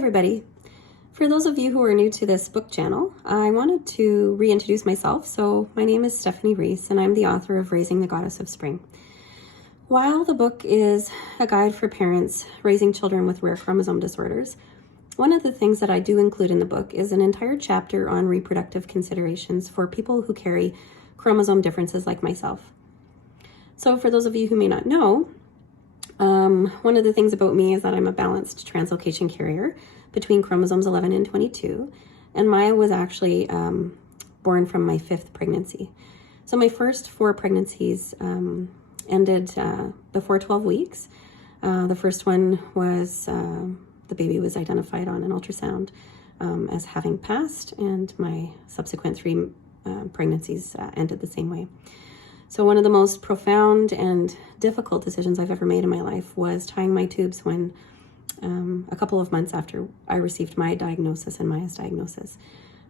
everybody. For those of you who are new to this book channel, I wanted to reintroduce myself. So my name is Stephanie Rese and I'm the author of Raising the Goddess of Spring. While the book is a guide for parents raising children with rare chromosome disorders, one of the things that I do include in the book is an entire chapter on reproductive considerations for people who carry chromosome differences like myself. So for those of you who may not know, one of the things about me is that I'm a balanced translocation carrier between chromosomes 11 and 22, and Maya was actually born from my 5th pregnancy. So my first 4 pregnancies ended before 12 weeks. The first one was, the baby was identified on an ultrasound as having passed, and my subsequent 3 pregnancies ended the same way. So one of the most profound and difficult decisions I've ever made in my life was tying my tubes when a couple of months after I received my diagnosis and Maya's diagnosis.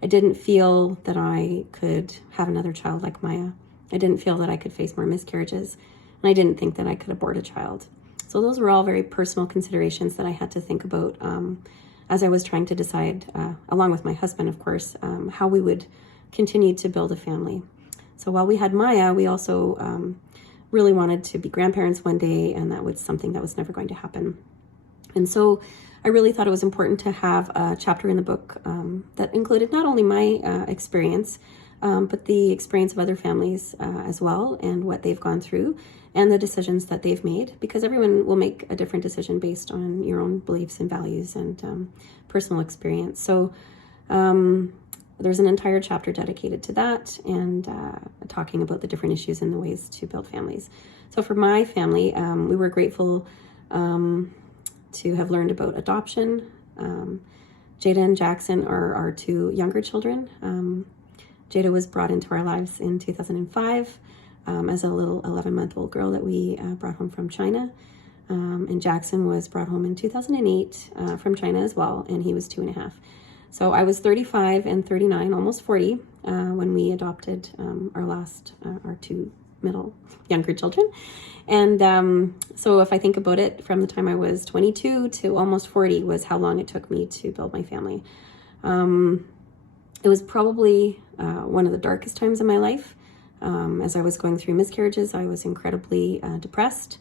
I didn't feel that I could have another child like Maya. I didn't feel that I could face more miscarriages, and I didn't think that I could abort a child. So those were all very personal considerations that I had to think about as I was trying to decide, along with my husband, of course, how we would continue to build a family. So while we had Maya, we also really wanted to be grandparents one day, and that was something that was never going to happen. And so I really thought it was important to have a chapter in the book that included not only my experience, but the experience of other families as well, and what they've gone through, and the decisions that they've made, because everyone will make a different decision based on your own beliefs and values and personal experience. So there's an entire chapter dedicated to that, and talking about the different issues and the ways to build families. So for my family, we were grateful to have learned about adoption. Jada and Jackson are our 2 younger children. Jada was brought into our lives in 2005 as a little 11-month-old girl that we brought home from China. And Jackson was brought home in 2008 from China as well, and he was 2.5. So I was 35 and 39, almost 40, when we adopted our 2 younger children. And so if I think about it, from the time I was 22 to almost 40 was how long it took me to build my family. It was probably one of the darkest times in my life. As I was going through miscarriages, I was incredibly depressed.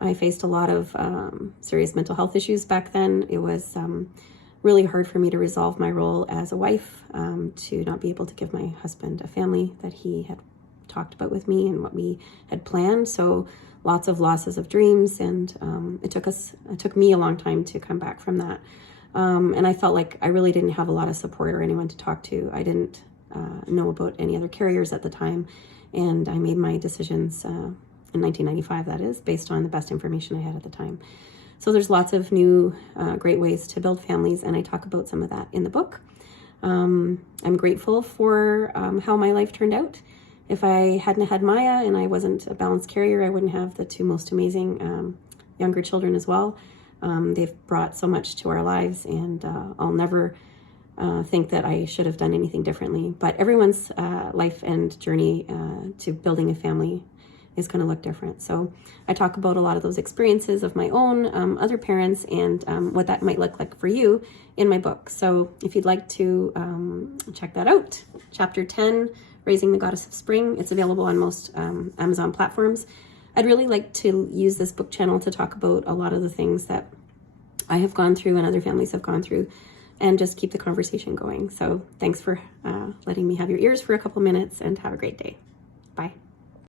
I faced a lot of serious mental health issues back then. It was really hard for me to resolve my role as a wife, to not be able to give my husband a family that he had talked about with me and what we had planned. So lots of losses of dreams, and it took me a long time to come back from that. And I felt like I really didn't have a lot of support or anyone to talk to. I didn't know about any other carriers at the time, and I made my decisions in 1995, that is, based on the best information I had at the time. So there's lots of new great ways to build families, and I talk about some of that in the book. I'm grateful for how my life turned out. If I hadn't had Maya and I wasn't a balanced carrier, I wouldn't have the 2 most amazing younger children as well. They've brought so much to our lives, and I'll never think that I should have done anything differently. But everyone's life and journey to building a family is going to look different. So I talk about a lot of those experiences of my own, other parents, and what that might look like for you in my book. So if you'd like to check that out, Chapter 10, Raising the Goddess of Spring, it's available on most Amazon platforms. I'd really like to use this book channel to talk about a lot of the things that I have gone through and other families have gone through, and just keep the conversation going. So thanks for letting me have your ears for a couple minutes, and have a great day. Bye.